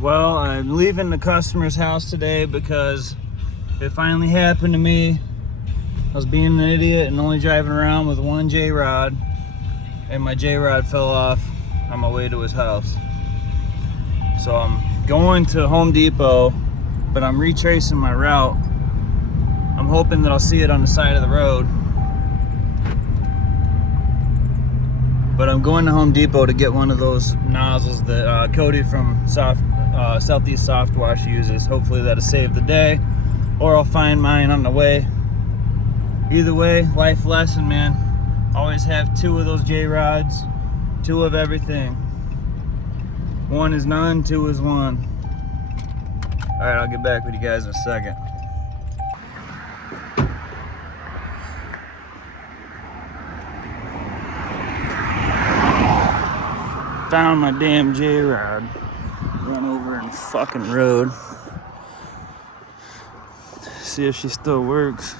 Well, I'm leaving the customer's house today because it finally happened to me. I was being an idiot and only driving around with one J-Rod, and my J-Rod fell off on my way to his house. So I'm going to Home Depot, but I'm retracing my route. I'm hoping that I'll see it on the side of the road. But I'm going to Home Depot to get one of those nozzles that Cody from Southeast Soft Wash uses. Hopefully that'll save the day, or I'll find mine on the way. Either way, life lesson, man. Always have two of those J-Rods, two of everything. One is none, two is one. All right, I'll get back with you guys in a second. Found my damn J-Rod. Run over in the fucking road. See if she still works.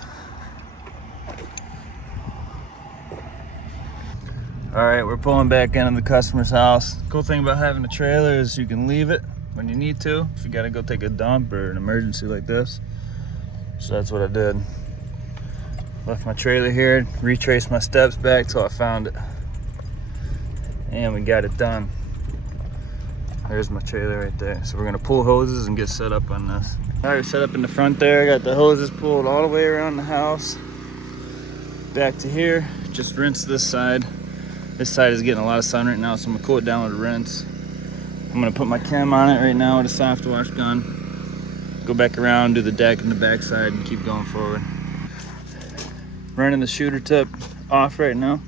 All right, we're pulling back into the customer's house. Cool thing about having a trailer is you can leave it when you need to, if you gotta go take a dump or an emergency like this. So that's what I did. Left my trailer here, retraced my steps back till I found it. And we got it done. There's my trailer right there. So we're gonna pull hoses and get set up on this. All right, we're set up in the front there. I got the hoses pulled all the way around the house. Back to here, just rinse this side. This side is getting a lot of sun right now, so I'm gonna cool it down with a rinse. I'm gonna put my chem on it right now with a soft wash gun. Go back around, do the deck and the back side, and keep going forward. Running the shooter tip off right now.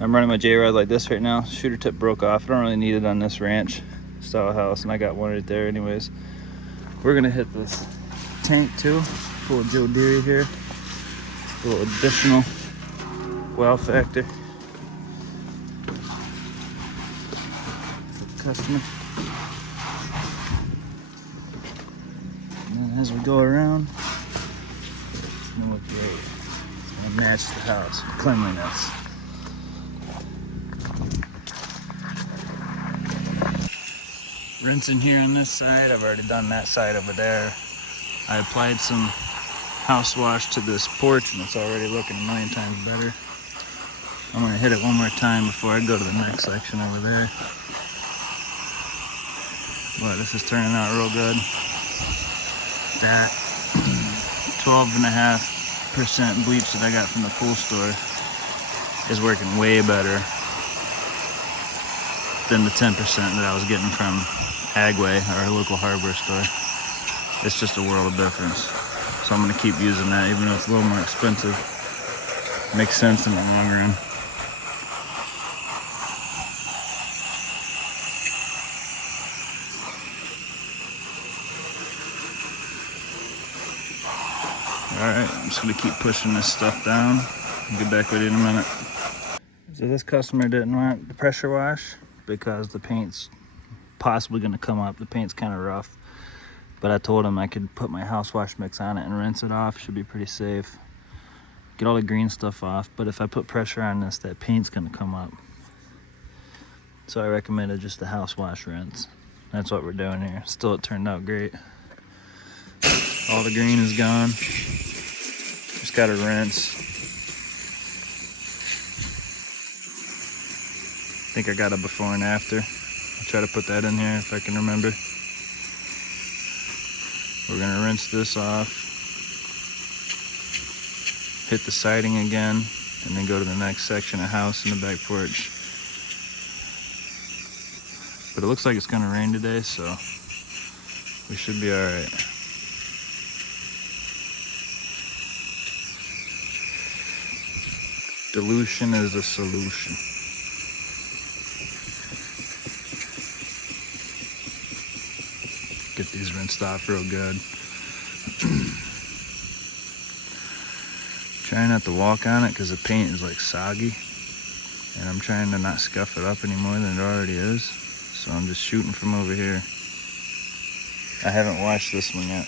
I'm running my J-Rod like this right now. Shooter tip broke off. I don't really need it on this ranch style house, and I got one right there anyways. We're gonna hit this tank too. Full of Joe Deere here. A little additional wow factor for the customer. And then as we go around, it's gonna look great. It's gonna match the house with cleanliness. Rinsing here on this side. I've already done that side over there. I applied some house wash to this porch and it's already looking a million times better. I'm gonna hit it one more time before I go to the next section over there. But this is turning out real good. That 12.5% bleach that I got from the pool store is working way better than the 10% that I was getting from Agway, our local hardware store. It's just a world of difference. So I'm gonna keep using that even though it's a little more expensive. Makes sense in the long run. Alright, I'm just gonna keep pushing this stuff down. I'll get back with you in a minute. So this customer didn't want the pressure wash because the paint's possibly gonna come up. The paint's kind of rough. But I told him I could put my house wash mix on it and rinse it off. Should be pretty safe. Get all the green stuff off. But if I put pressure on this, that paint's gonna come up. So I recommended just the house wash rinse. That's what we're doing here. Still, it turned out great. All the green is gone. Just gotta rinse. I think I got a before and after. I'll try to put that in here if I can remember. We're gonna rinse this off, hit the siding again, and then go to the next section of house in the back porch. But it looks like it's gonna rain today, so we should be all right. Dilution is a solution. Get these rinsed off real good. Trying not to walk on it because the paint is like soggy, and I'm trying to not scuff it up any more than it already is. So I'm just shooting from over here. I haven't washed this one yet.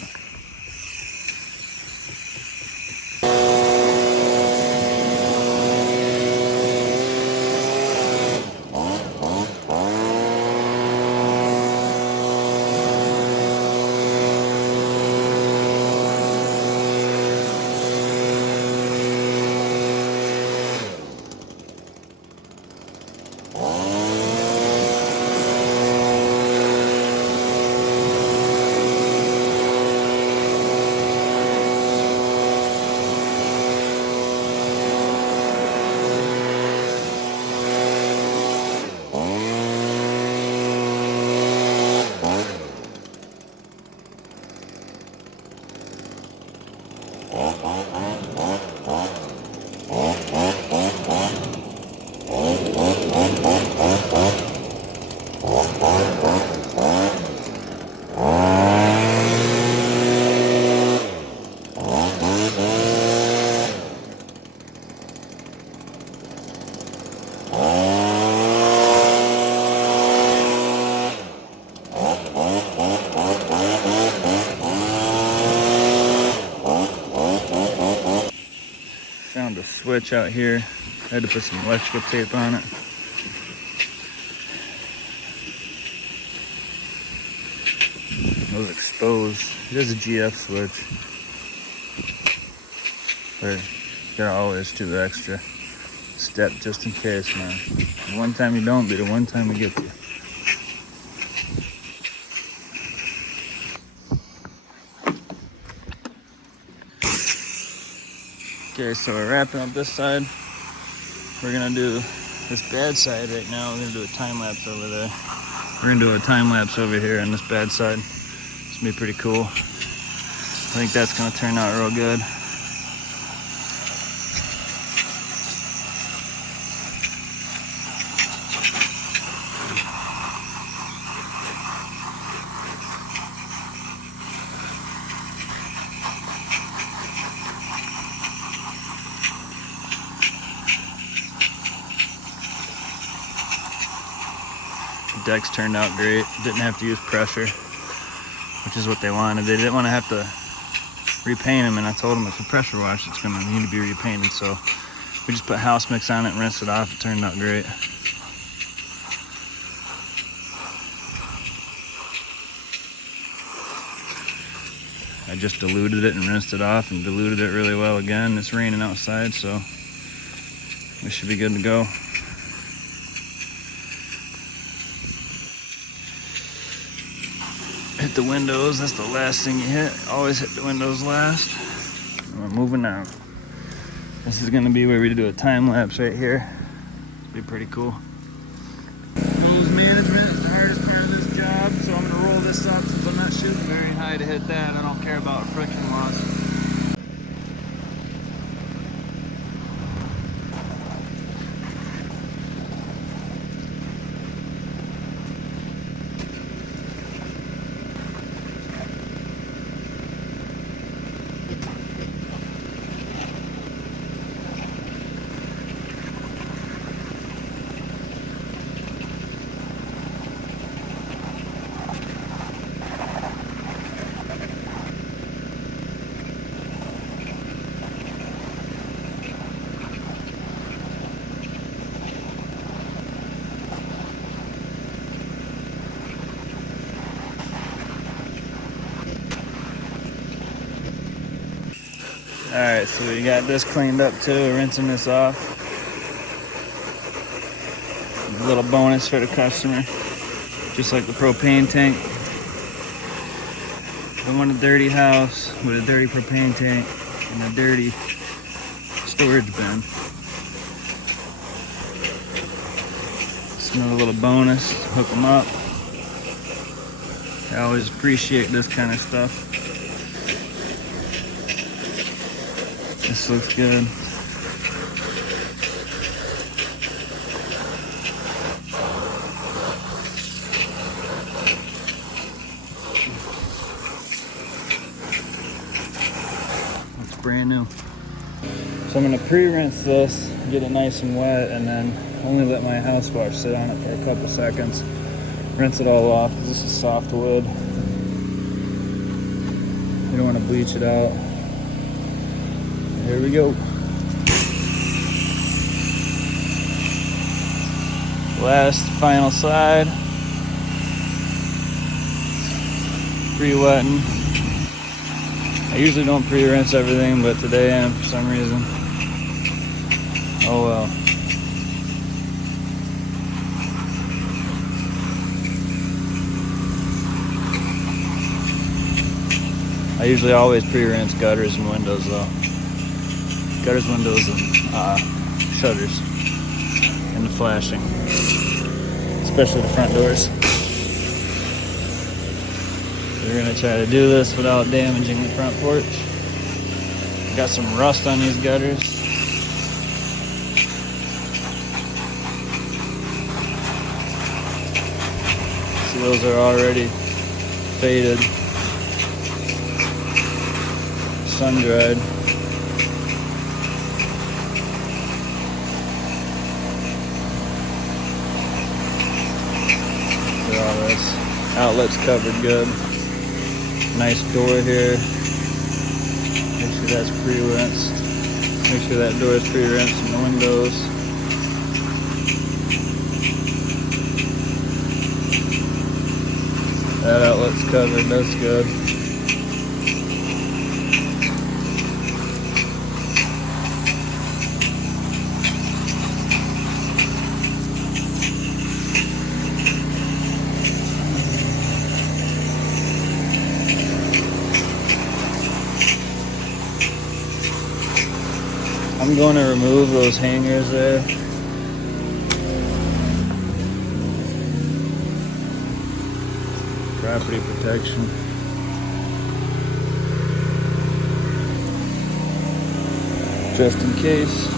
switch out here. I had to put some electrical tape on it. It was exposed. It is a GF switch. But you gotta always do the extra step just in case, man. The one time you don't be the one time we get you. Okay, so we're wrapping up this side. We're gonna do this bad side right now. We're gonna do a time lapse over there. We're gonna do a time lapse over here on this bad side. It's gonna be pretty cool. I think that's gonna turn out real good. The decks turned out great. Didn't have to use pressure, which is what they wanted. They didn't want to have to repaint them, and I told them if a pressure wash, it's going to need to be repainted. So we just put house mix on it and rinsed it off. It turned out great. I just diluted it and rinsed it off and diluted it really well again. It's raining outside, so we should be good to go. Hit the windows, that's the last thing you hit. Always hit the windows last. And we're moving on. This is gonna be where we do a time lapse right here. It'll be pretty cool. Hose management is the hardest part of this job, so I'm gonna roll this up since I'm not shooting very high to hit that. I don't care about friction loss. Alright, so we got this cleaned up too, rinsing this off. A little bonus for the customer, just like the propane tank. Don't want a dirty house with a dirty propane tank and a dirty storage bin. Just another little bonus, hook them up. I always appreciate this kind of stuff. This looks good. It's brand new. So I'm gonna pre-rinse this, get it nice and wet, and then only let my house wash sit on it for a couple seconds. Rinse it all off, because this is soft wood. You don't want to bleach it out. Here we go. Last final side. Pre-wetting. I usually don't pre-rinse everything, but today I am for some reason. Oh well. I usually always pre-rinse gutters and windows though. Gutters, windows, and shutters, and the flashing, especially the front doors. We're gonna try to do this without damaging the front porch. Got some rust on these gutters. So those are already faded, sun-dried. All this outlet's covered good. Nice door here. Make sure that's pre-rinsed. Make sure that door is pre-rinsed and the windows. That outlet's covered, that's good. I'm going to remove those hangers there. Property protection. Just in case.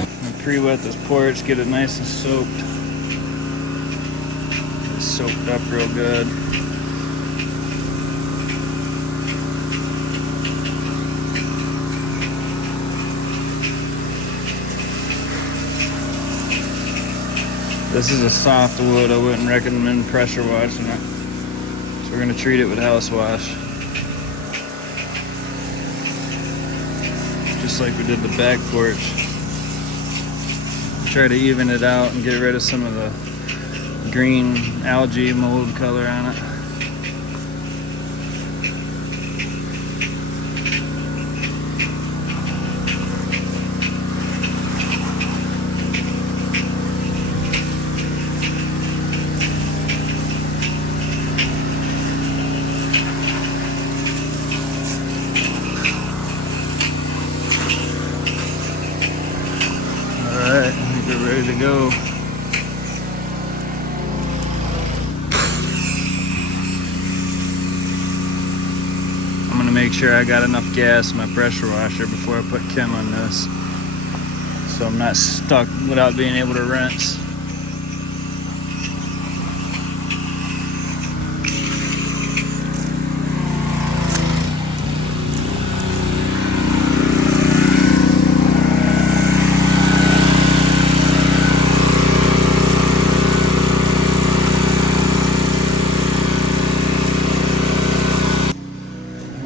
I'm gonna pre-wet this porch, get it nice and soaked. Get it soaked up real good. This is a soft wood. I wouldn't recommend pressure washing it. So we're going to treat it with house wash. Just like we did the back porch. Try to even it out and get rid of some of the green algae mold color on it. Alright, I think we're ready to go. I'm gonna make sure I got enough gas in my pressure washer before I put chem on this, so I'm not stuck without being able to rinse.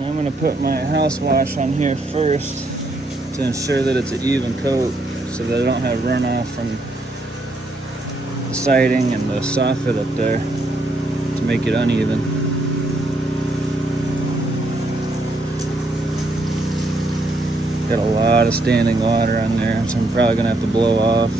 I'm going to put my house wash on here first to ensure that it's an even coat so that I don't have runoff from the siding and the soffit up there to make it uneven. Got a lot of standing water on there, so I'm probably going to have to blow off.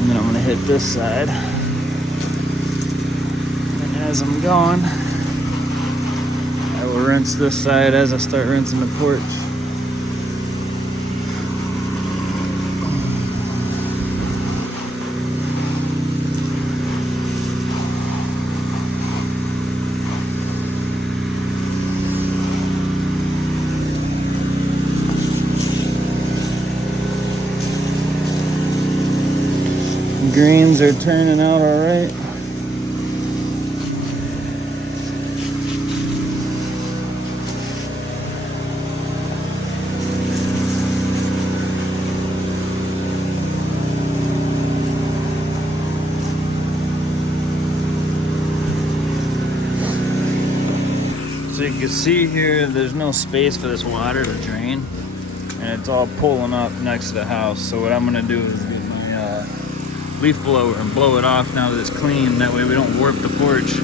And then I'm going to hit this side. And as I'm going, I will rinse this side as I start rinsing the porch. Greens are turning out all right. So you can see here, there's no space for this water to drain, and it's all pulling up next to the house. So what I'm gonna do is get my leaf blower and blow it off now that it's clean. That way we don't warp the porch.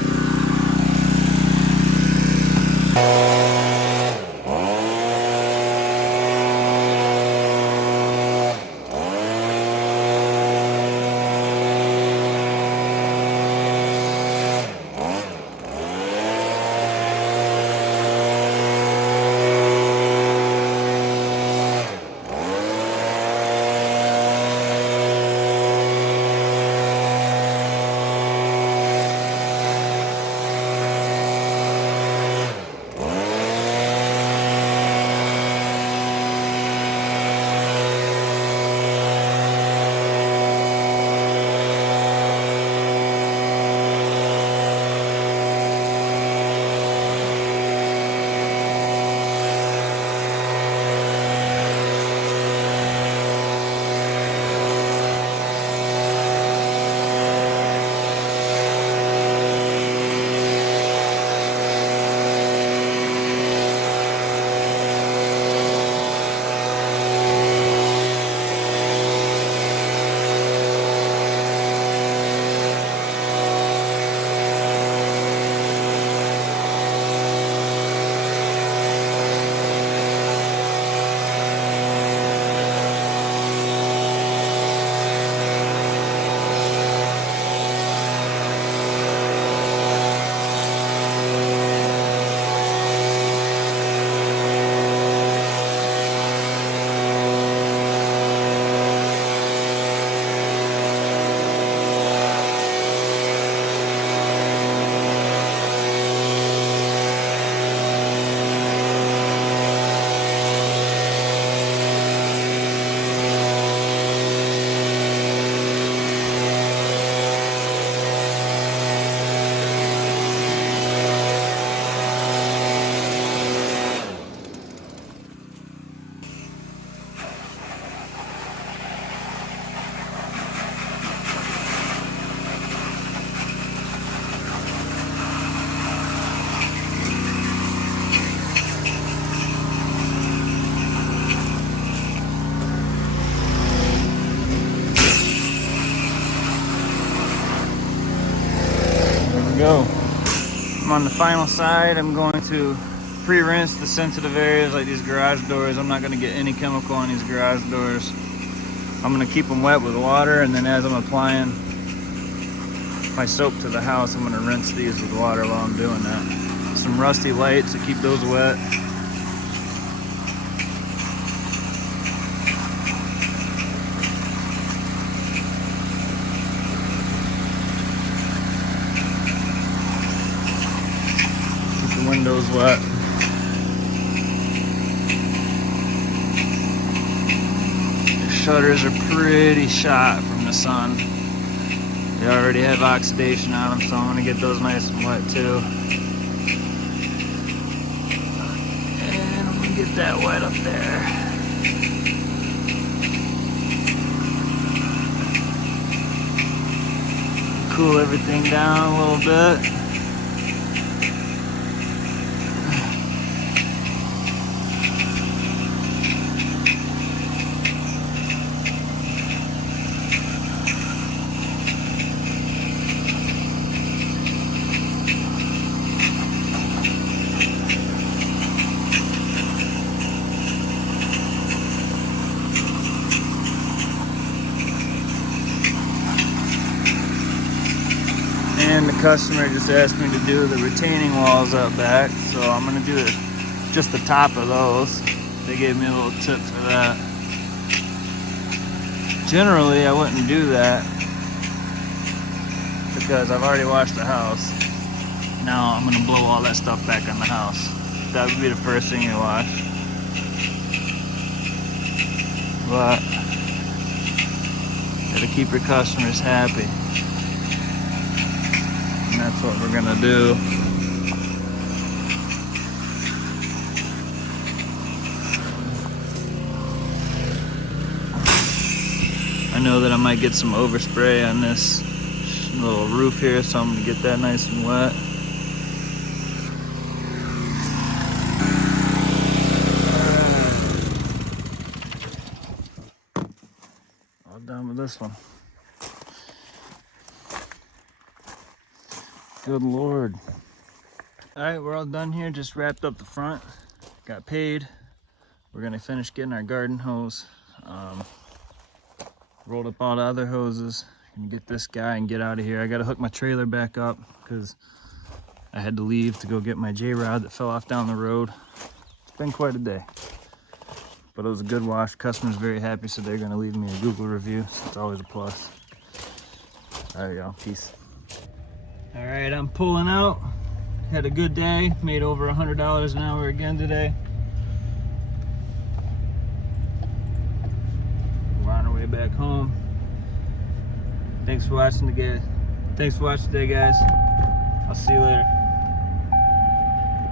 on the final side, I'm going to pre-rinse the sensitive areas like these garage doors. I'm not going to get any chemical on these garage doors. I'm going to keep them wet with water, and then as I'm applying my soap to the house, I'm going to rinse these with water while I'm doing that. Some rusty lights to keep those wet. Keep the windows wet. Shutters are pretty shot from the sun. They already have oxidation on them, so I'm gonna get those nice and wet too. And I'm gonna get that wet up there. Cool everything down a little bit. And the customer just asked me to do the retaining walls out back, so I'm gonna do just the top of those. They gave me a little tip for that. Generally, I wouldn't do that because I've already washed the house. Now I'm gonna blow all that stuff back on the house. That would be the first thing you wash. But gotta keep your customers happy. And that's what we're gonna do. I know that I might get some overspray on this little roof here, so I'm gonna get that nice and wet. All done with this one. Good Lord. All right, we're all done here. Just wrapped up the front. Got paid. We're gonna finish getting our garden hose. Rolled up all the other hoses. Gonna get this guy and get out of here. I gotta hook my trailer back up because I had to leave to go get my J-Rod that fell off down the road. It's been quite a day. But it was a good wash. Customer's very happy, so they're gonna leave me a Google review. So it's always a plus. All right, y'all. Peace. All right, I'm pulling out. Had a good day. Made over $100 an hour again today. We're on our way back home. Thanks for watching today, guys. I'll see you later.